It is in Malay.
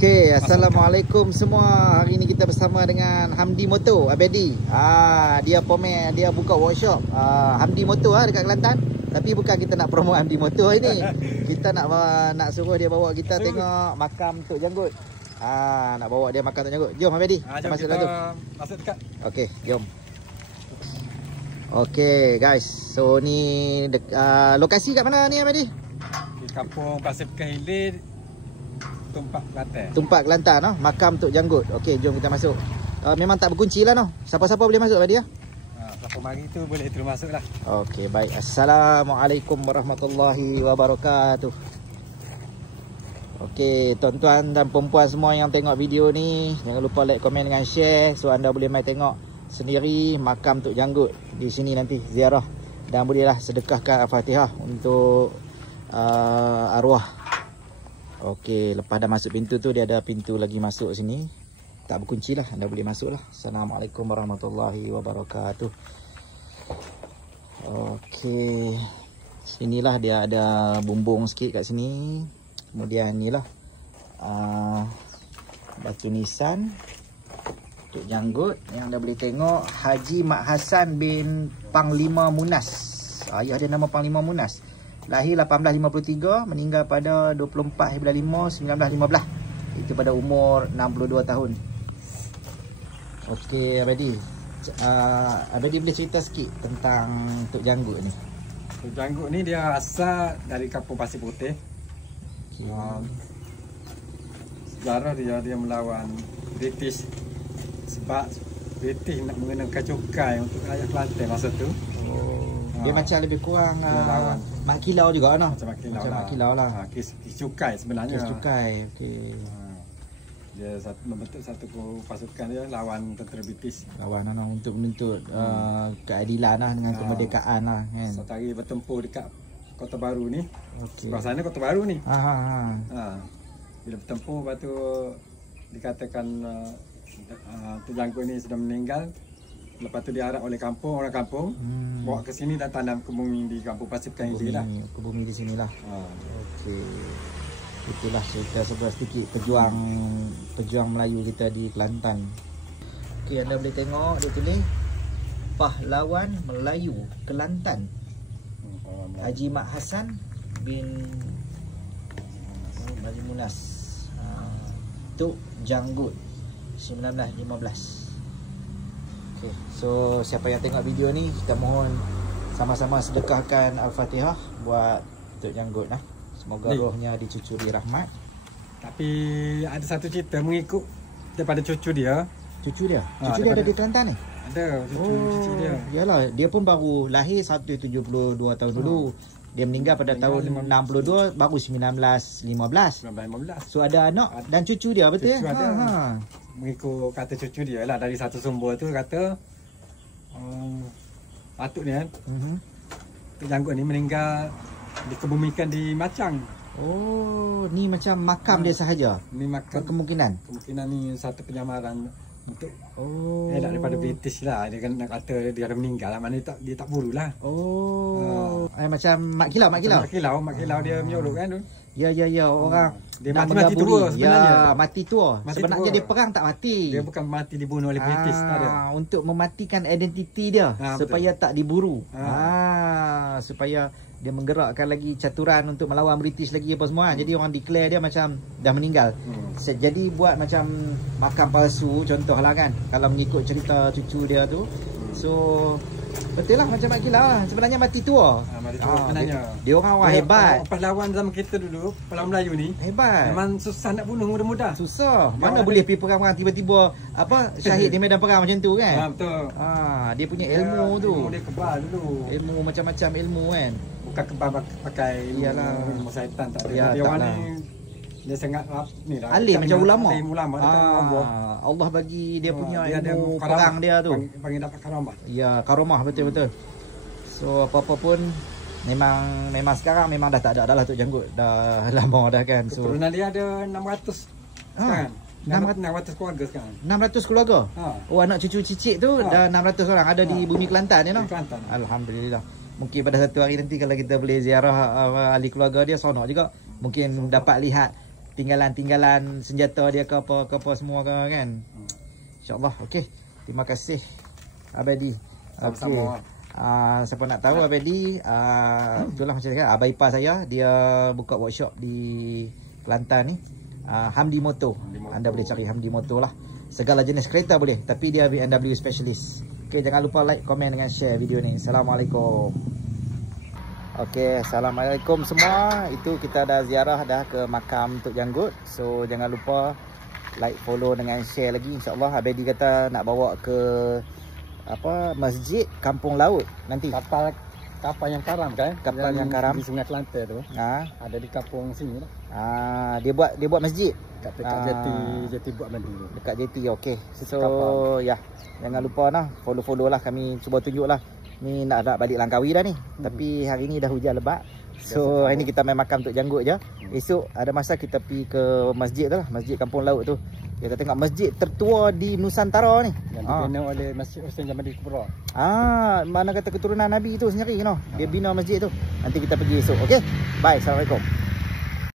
Okey, assalamualaikum semua. Hari ni kita bersama dengan Hamdi Motor Abedi. Dia pomek, dia buka workshop Hamdi Motor dekat Kelantan. Tapi bukan kita nak promo Hamdi Motor ini. Kita nak suruh dia bawa kita tengok makam Tok Janggut. Nak bawa dia makam Tok Janggut. Jom Abedi. Jom kita masuk dekat. Okey, jom. Okey guys. So ni lokasi kat mana ni Abedi? Di Kampung Pasir Pekan Hilir, Tumpak Kelantan. Tumpak Kelantan makam Tok Janggut. Okey, jom kita masuk. Memang tak berkunci lah Siapa-siapa boleh masuk Abedi ya? Siapa mari tu boleh terus masuk lah. Okey, baik. Assalamualaikum warahmatullahi wabarakatuh. Okey, tuan-tuan dan perempuan semua yang tengok video ni, jangan lupa like, komen dengan share. So anda boleh mai tengok sendiri makam Tok Janggut di sini nanti ziarah. Dan bolehlah sedekahkan Al-Fatihah untuk arwah. Okey, lepas dah masuk pintu tu, dia ada pintu lagi masuk sini. Tak berkunci lah, anda boleh masuk lah. Assalamualaikum warahmatullahi wabarakatuh. Okey, sinilah dia ada bumbung sikit kat sini. Kemudian ni lah batu nisan Tok Janggut yang anda boleh tengok. Haji Mat Hassan bin Panglima Munas. Ayah dia nama Panglima Munas. Lahir 1853, meninggal pada 24 bulan 5 1915. Itu pada umur 62 tahun. Okey Abedi. Abedi boleh cerita sikit tentang Tok Janggut ni? Tok Janggut ni dia asal dari Kampung Pasir Putih. Okay. Sejarah dia melawan British. Sebab British nak mengenakan cukai untuk rakyat Kelantan masa tu. Dia macam lebih kurang lawan mak kilau juga Macam mak kilau lah. Kes cukai sebenarnya. Kes cukai. Okey. Dia membentuk satu pasukan dia lawan tentera British. Lawan untuk menuntut keadilan dengan kemerdekaan kan. Satu hari bertempur dekat Kota Baru ni. Okey. Sebelah sana Kota Baru ni. Bila bertempur, lepas tu dikatakan Tok Janggut ni sudah meninggal. Lepas tu diharap oleh orang kampung bawa ke sini dan tanam ke bumi di Kampung Pasir Pekan Hilir lah. Ke bumi di sinilah. Okey. Itulah cerita sedikit pejuang Melayu kita di Kelantan. Okey, anda boleh tengok dia tulis Pahlawan Melayu Kelantan. Haji Mat Hassan bin Munas. Tok Janggut 1915. Okay. So siapa yang tengok video ni, kita mohon sama-sama sedekahkan Al-Fatihah buat Tok Janggut lah. Semoga rohnya dicucuri rahmat. Tapi ada satu cerita mengikut daripada cucu dia. Cucu dia? Cucu dia ada di Kelantan ni? Ada cucu dia. Yalah, dia pun baru lahir 172 tahun dulu. Dia meninggal pada tahun 62, baru 1915. So ada anak dan cucu dia, betul ya? Mengikut kata cucu dia lah, dari satu sumber tu kata patutnya Tok Janggut ni meninggal dikebumikan di Macang. Oh, ni macam makam dia sahaja. Ni makam. Kemungkinan ni satu penyamaran untuk elak daripada British lah. Dia kan nak kata dia ada meninggal lah, maknanya dia tak buru lah. Macam mak kilau dia menyuruh kan tu. Ya orang dia mati tua sebenarnya. Mati tua. Sebenarnya dia perang tak mati. Dia bukan mati dibunuh oleh British, tak ada. Untuk mematikan identiti dia supaya tak diburu. Supaya dia menggerakkan lagi caturan untuk melawan British lagi apa semua. Jadi orang declare dia macam dah meninggal. Jadi buat macam makam palsu contohlah kan. Kalau mengikut cerita cucu dia tu. So betul lah macam mak kilau lah. Sebenarnya mati tua. Sebenarnya. Dia orang hebat. Pahlawan zaman kita dulu, pahlawan Melayu ni hebat. Memang susah nak bunuh mudah-mudah. Susah. Mana boleh pergi perang tiba-tiba syahid di medan perang macam tu kan. Betul. Dia punya ilmu tu. Ilmu dia kebal dulu. Ilmu macam-macam ilmu kan. Bukan kebal pakai ilmu syaitan, tak ada. Dia orang ni dia sangat ni lah. Alim macam ulama. Allah bagi dia punya ilmu perang dia tu. Bagi dapat karamah. Ya, karamah betul-betul. So apa-apa pun memang sekarang memang dah tak ada dah lah Tok Janggut. Dah lama dah kan. So keturunan dia ada 600 sekarang. 600 keluarga sekarang. 600 keluarga? Oh, anak cucu cicit tu dah 600 orang ada di bumi Kelantan ya, no? Kelantan. Alhamdulillah. Mungkin pada satu hari nanti kalau kita boleh ziarah ahli keluarga dia, seronok juga. Mungkin dapat lihat tinggalan senjata dia ke apa semua ke kan. InsyaAllah. Okey. Terima kasih Abadi. Sama-sama. Siapa nak tahu Abadi, itulah macam cakap, abang ipar saya dia buka workshop di Kelantan ni. Hamdi Motor. Anda boleh cari Hamdi Motor lah. Segala jenis kereta boleh, tapi dia BMW specialist. Okey, jangan lupa like, komen dengan share video ni. Assalamualaikum. Okey, assalamualaikum semua. Itu kita dah ziarah dah ke makam Tok Janggut. So jangan lupa like, follow dengan share lagi. InsyaAllah Abadi kata nak bawa ke masjid Kampung Laut nanti. Kapal yang karam kan? Kapal yang karam di Sungai Kelantan tu. Ada di kampung sini lah. Dia buat masjid Dekat jeti buat mandi tu. dekat jeti. Okey. So ya, jangan lupa nah follow lah, kami cuba tunjuk lah. Ni nak balik Langkawi dah ni. Tapi hari ni dah hujan lebat. So hari ni kita main makam Tok Janggut je. Esok ada masa kita pergi ke masjid tu lah, Masjid Kampung Laut tu. Kita tengok masjid tertua di Nusantara ni. Yang dibina oleh Masjid Hussein Jamadi Kubra. Mana kata keturunan Nabi tu sendiri, Dia bina masjid tu. Nanti kita pergi esok. Okey. Bye. Assalamualaikum.